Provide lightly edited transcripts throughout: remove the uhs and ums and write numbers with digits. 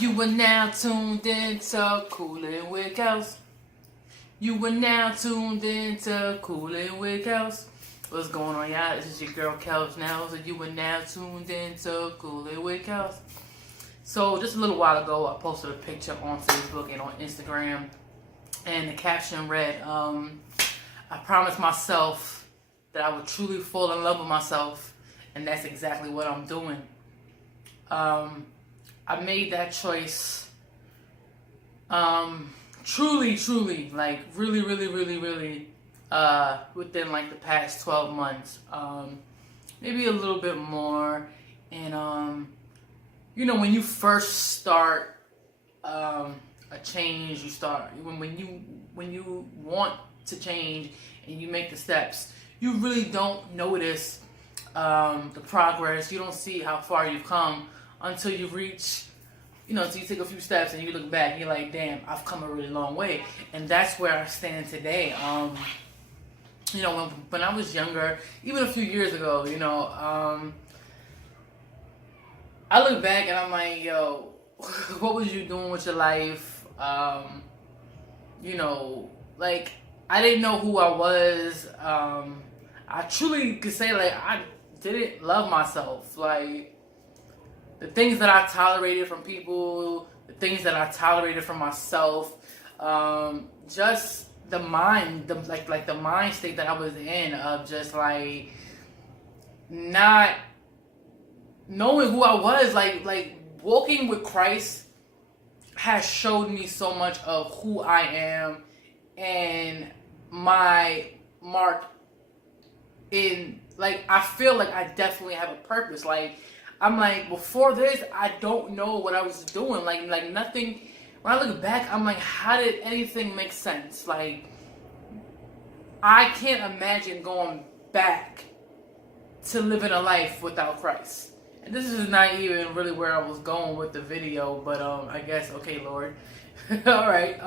You are now tuned in to Coolin' with Kels. You are now tuned in to Coolin' with Kels. What's going on, y'all? This is your girl Kels now. So you are now tuned in to Coolin' with Kels. So just a little while ago, I posted a picture on Facebook and on Instagram, and the caption read, "I promised myself that I would truly fall in love with myself, and that's exactly what I'm doing." I made that choice truly, like really, within like the past 12 months, maybe a little bit more. And when you first start a change, you start when you want to change and you make the steps, you really don't notice the progress. You don't see how far you've come until you reach, until you take a few steps and you look back and you're like, damn, I've come a really long way. And that's where I stand today. When I was younger, even a few years ago, I look back and I'm like, yo, what was you doing with your life? Like, I didn't know who I was. I truly could say, like, I didn't love myself. Like, the things that I tolerated from people, the things that I tolerated from myself, just the mind, the mind state that I was in of just like not knowing who I was. Like walking with Christ has showed me so much of who I am and my mark in, like, I feel like I definitely have a purpose. Like, I'm like, before this, I don't know what I was doing. Like nothing. When I look back, I'm like, how did anything make sense? Like, I can't imagine going back to living a life without Christ. And this is not even really where I was going with the video, but I guess, okay, Lord. All right.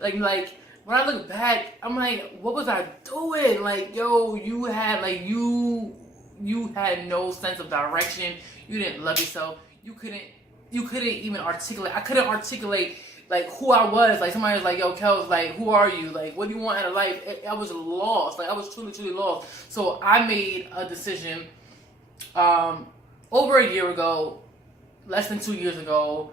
Like when I look back, I'm like, what was I doing? Like, yo, you had no sense of direction. You didn't love yourself. You couldn't even articulate. I couldn't articulate like who I was. Like, somebody was like, yo, Kels, like, who are you? Like, what do you want out of life? I was lost. Like, I was truly lost. So I made a decision over a year ago, less than 2 years ago,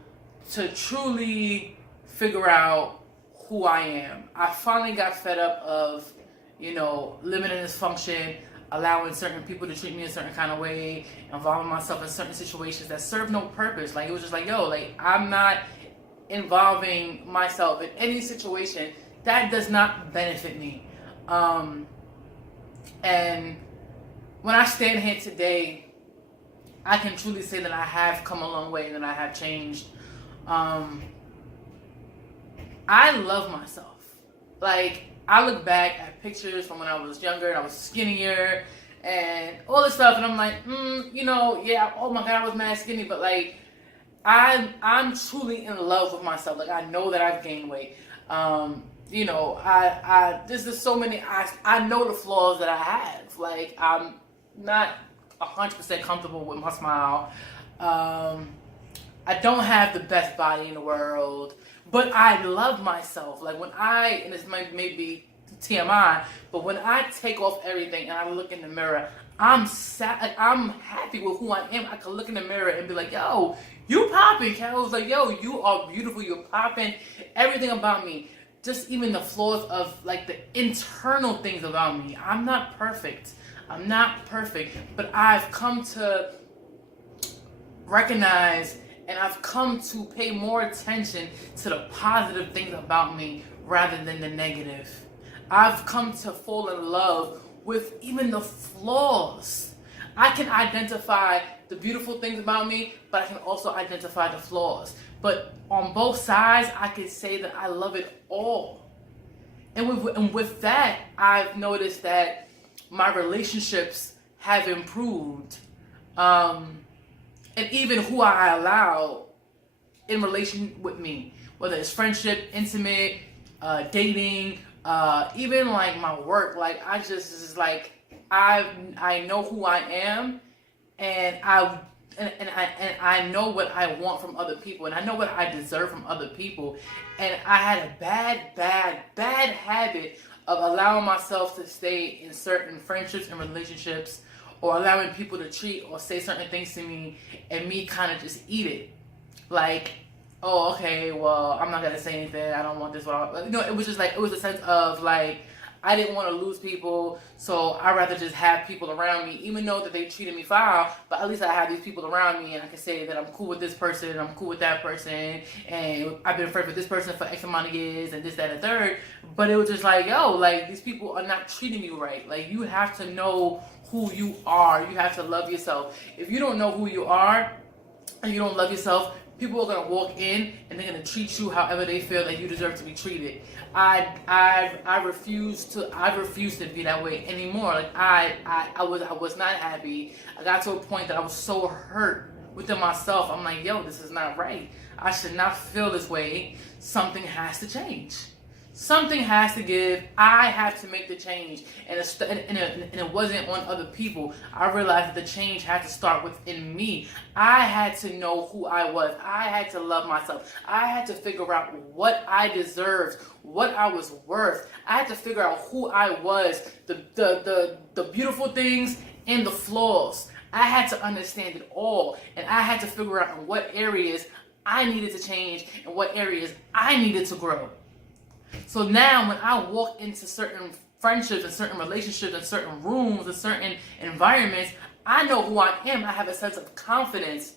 to truly figure out who I am. I finally got fed up of, living in dysfunction, allowing certain people to treat me a certain kind of way, involving myself in certain situations that serve no purpose. Like, it was just like, yo, like, I'm not involving myself in any situation that does not benefit me. And when I stand here today, I can truly say that I have come a long way and that I have changed. I love myself. Like, I look back at pictures from when I was younger and I was skinnier and all this stuff, and I'm like, yeah, oh my God, I was mad skinny, but like, I'm truly in love with myself. Like, I know that I've gained weight. There's just so many, I know the flaws that I have. Like, I'm not 100% comfortable with my smile. I don't have the best body in the world, but I love myself. Like, and this may be TMI, but when I take off everything and I look in the mirror, I'm happy with who I am. I can look in the mirror and be like, yo, you popping. Carol's like, yo, you are beautiful. You're popping. Everything about me, just even the flaws of like the internal things about me. I'm not perfect, but I've come to recognize and I've come to pay more attention to the positive things about me rather than the negative. I've come to fall in love with even the flaws. I can identify the beautiful things about me, but I can also identify the flaws. But on both sides, I can say that I love it all. And with that, I've noticed that my relationships have improved. And even who I allow in relation with me, whether it's friendship, intimate, dating, even like my work. Like, I know who I am, and I know what I want from other people, and I know what I deserve from other people. And I had a bad habit of allowing myself to stay in certain friendships and relationships, or allowing people to treat or say certain things to me, and me kind of just eat it. Like, oh, okay, well, I'm not gonna say anything. I don't want this. It was just like, it was a sense of like, I didn't want to lose people, so I'd rather just have people around me, even though that they treated me foul, but at least I have these people around me, and I can say that I'm cool with this person, I'm cool with that person, and I've been friends with this person for X amount of years, and this, that, and third. But it was just like, yo, like, these people are not treating you right. Like, you have to know who you are. You have to love yourself. If you don't know who you are, and you don't love yourself, people are gonna walk in and they're gonna treat you however they feel that you deserve to be treated. I refuse to be that way anymore. Like I was not happy. I got to a point that I was so hurt within myself. I'm like, yo, this is not right. I should not feel this way. Something has to change. Something has to give. I have to make the change, and it wasn't on other people. I realized that the change had to start within me. I had to know who I was. I had to love myself. I had to figure out what I deserved, what I was worth. I had to figure out who I was, the beautiful things and the flaws. I had to understand it all, and I had to figure out in what areas I needed to change and what areas I needed to grow. So now when I walk into certain friendships and certain relationships and certain rooms and certain environments, I know who I am. I have a sense of confidence.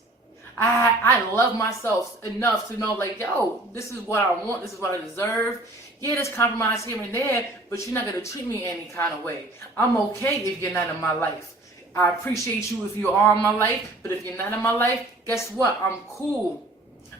I love myself enough to know, like, yo, this is what I want. This is what I deserve. Yeah, there's compromise here and there, but you're not going to treat me any kind of way. I'm okay if you're not in my life. I appreciate you if you are in my life, but if you're not in my life, guess what? I'm cool.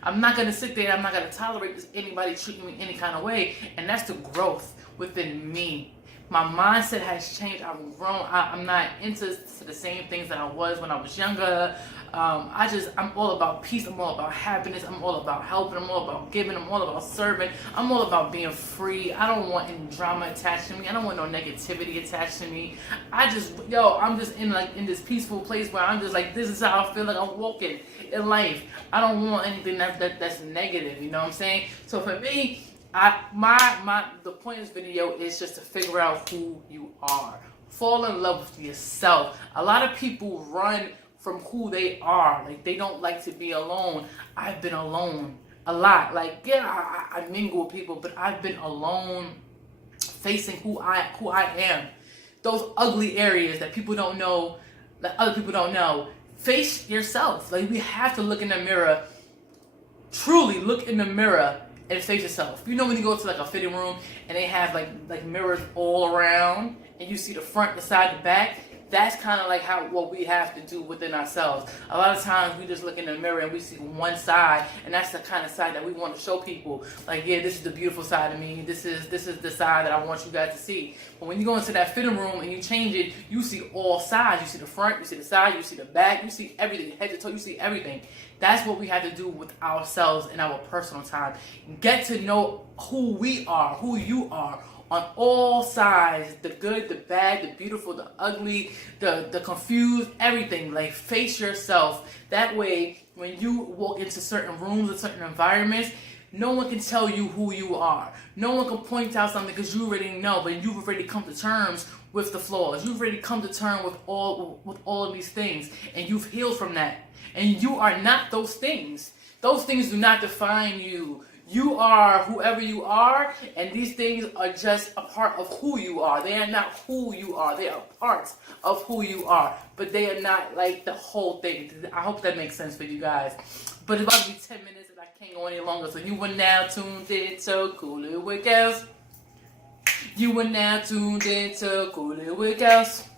I'm not going to sit there, I'm not going to tolerate anybody treating me any kind of way. And that's the growth within me. My mindset has changed. I've grown. I'm not into the same things that I was when I was younger. I'm all about peace. I'm all about happiness. I'm all about helping. I'm all about giving. I'm all about serving. I'm all about being free. I don't want any drama attached to me. I don't want no negativity attached to me. I'm just in this peaceful place where I'm just like, this is how I feel like I'm walking in life. I don't want anything that's negative. You know what I'm saying? So for me, the point of this video is just to figure out who you are. Fall in love with yourself. A lot of people run from who they are. Like, they don't like to be alone. I've been alone a lot. Like, yeah, I mingle with people, but I've been alone facing who I am. Those ugly areas that people don't know, that other people don't know. Face yourself. Like, we have to look in the mirror. Truly look in the mirror and face yourself. You know when you go to like a fitting room and they have like mirrors all around and you see the front, the side, the back? That's kind of like what we have to do within ourselves. A lot of times we just look in the mirror and we see one side, and that's the kind of side that we want to show people. Like, yeah, this is the beautiful side of me. This is the side that I want you guys to see. But when you go into that fitting room and you change it, you see all sides. You see the front, you see the side, you see the back, you see everything, head to toe, you see everything. That's what we have to do with ourselves in our personal time. Get to know who we are, who you are, on all sides, the good, the bad, the beautiful, the ugly, the confused, everything. Like, face yourself. That way, when you walk into certain rooms or certain environments, no one can tell you who you are. No one can point out something because you already know, but you've already come to terms with the flaws. You've already come to terms with all of these things, and you've healed from that. And you are not those things. Those things do not define you. You are whoever you are, and these things are just a part of who you are. They are not who you are. They are parts of who you are, but they are not like the whole thing. I hope that makes sense for you guys. But it's about to be 10 minutes, and I can't go any longer. So you are now tuned in to Cool It With Girls. You are now tuned in to Cool It With Girls.